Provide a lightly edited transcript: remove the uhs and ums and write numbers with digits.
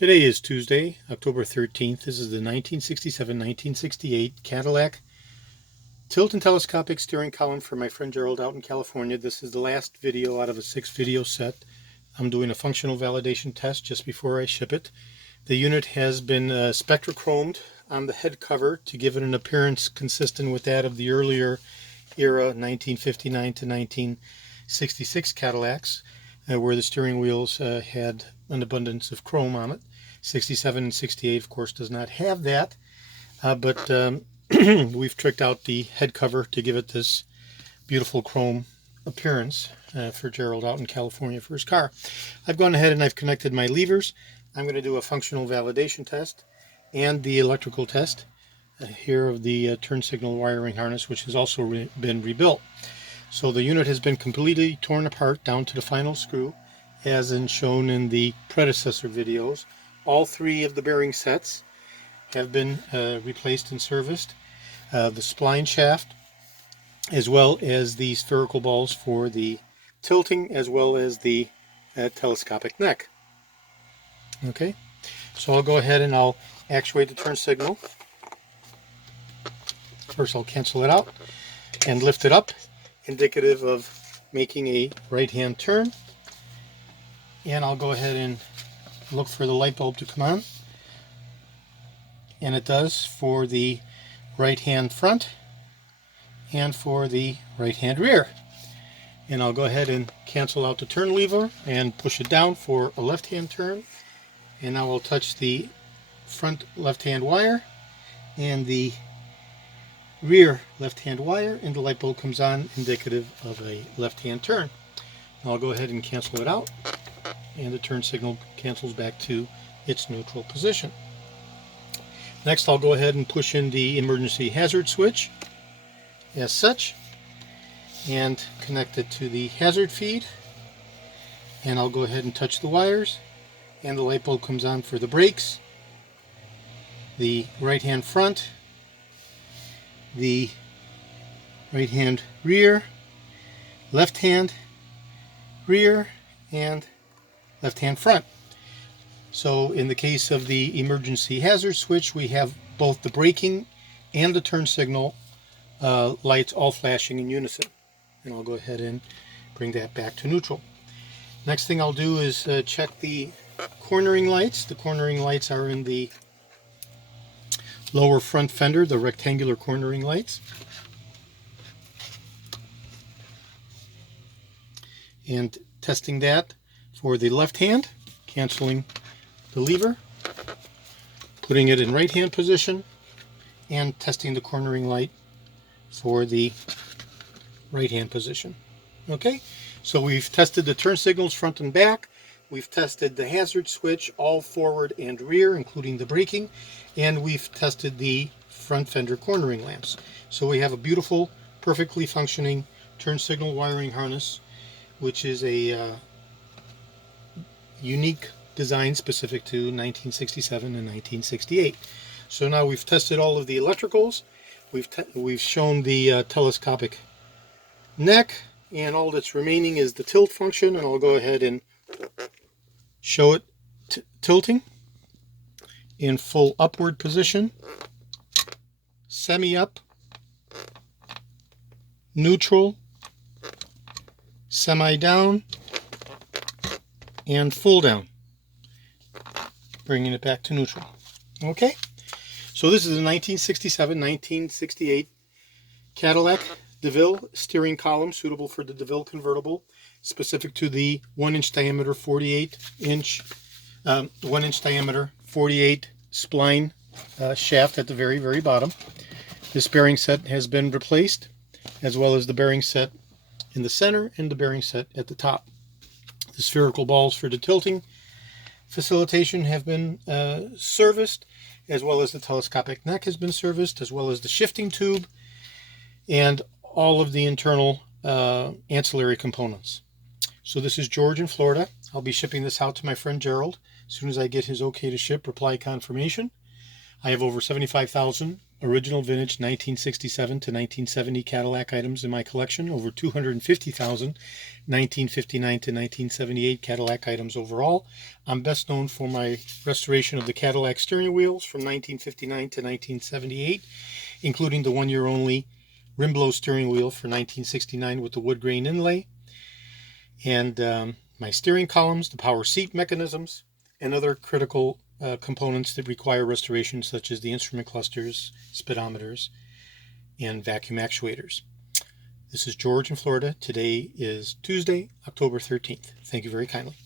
Today is Tuesday, October 13th. This is the 1967-1968 Cadillac tilt and telescopic steering column for my friend Gerald out in California. This is the last video out of a 6-video set. I'm doing a functional validation test just before I ship it. The unit has been spectrochromed on the head cover to give it an appearance consistent with that of the earlier era 1959 to 1966 Cadillacs, where the steering wheels had an abundance of chrome on it. 67 and 68, of course, does not have that, but we've tricked out the head cover to give it this beautiful chrome appearance for Gerald out in California for his car. I've gone ahead and I've connected my levers. I'm going to do a functional validation test and the electrical test here of the turn signal wiring harness, which has also been rebuilt. So the unit has been completely torn apart down to the final screw, as shown in the predecessor videos. All 3 of the bearing sets have been replaced and serviced. The spline shaft, as well as the spherical balls for the tilting, as well as the telescopic neck. Okay, so I'll go ahead and I'll actuate the turn signal. First I'll cancel it out and lift it up, indicative of making a right-hand turn. And I'll go ahead and look for the light bulb to come on. And it does for the right-hand front and for the right-hand rear. And I'll go ahead and cancel out the turn lever and push it down for a left-hand turn. And now I'll touch the front left-hand wire and the rear left-hand wire, and the light bulb comes on, indicative of a left-hand turn. I'll go ahead and cancel it out, and the turn signal cancels back to its neutral position. Next, I'll go ahead and push in the emergency hazard switch as such and connect it to the hazard feed, and I'll go ahead and touch the wires, and the light bulb comes on for the brakes, the right hand front, the right hand rear, left hand rear, and left hand front. So in the case of the emergency hazard switch, we have both the braking and the turn signal lights all flashing in unison. And I'll go ahead and bring that back to neutral. Next thing I'll do is check the cornering lights. The cornering lights are in the lower front fender, the rectangular cornering lights. And testing that for the left hand, canceling the lever, putting it in right hand position, and testing the cornering light for the right hand position. Okay, so we've tested the turn signals front and back. We've tested the hazard switch, all forward and rear, including the braking, and we've tested the front fender cornering lamps. So we have a beautiful, perfectly functioning turn signal wiring harness, which is a unique design specific to 1967 and 1968. So now we've tested all of the electricals, we've shown the telescopic neck, and all that's remaining is the tilt function, and I'll go ahead and show it tilting in full upward position, semi-up, neutral, semi-down, and full down, bringing it back to neutral. Okay, so this is a 1967-1968 Cadillac Deville steering column, suitable for the Deville convertible, specific to the 1-inch diameter 48 spline shaft at the very bottom. This bearing set has been replaced, as well as the bearing set in the center and the bearing set at the top. The spherical balls for the tilting facilitation have been serviced, as well as the telescopic neck has been serviced, as well as the shifting tube and all of the internal ancillary components. So this is George in Florida. I'll be shipping this out to my friend Gerald as soon as I get his okay to ship reply confirmation. I have over 75,000 original vintage 1967 to 1970 Cadillac items in my collection, over 250,000 1959 to 1978 Cadillac items overall. I'm best known for my restoration of the Cadillac steering wheels from 1959 to 1978, including the one-year-only rim-blow steering wheel for 1969 with the wood grain inlay, and my steering columns, the power seat mechanisms, and other critical components that require restoration, such as the instrument clusters, speedometers, and vacuum actuators. This is George in Florida. Today is Tuesday, October 13th. Thank you very kindly.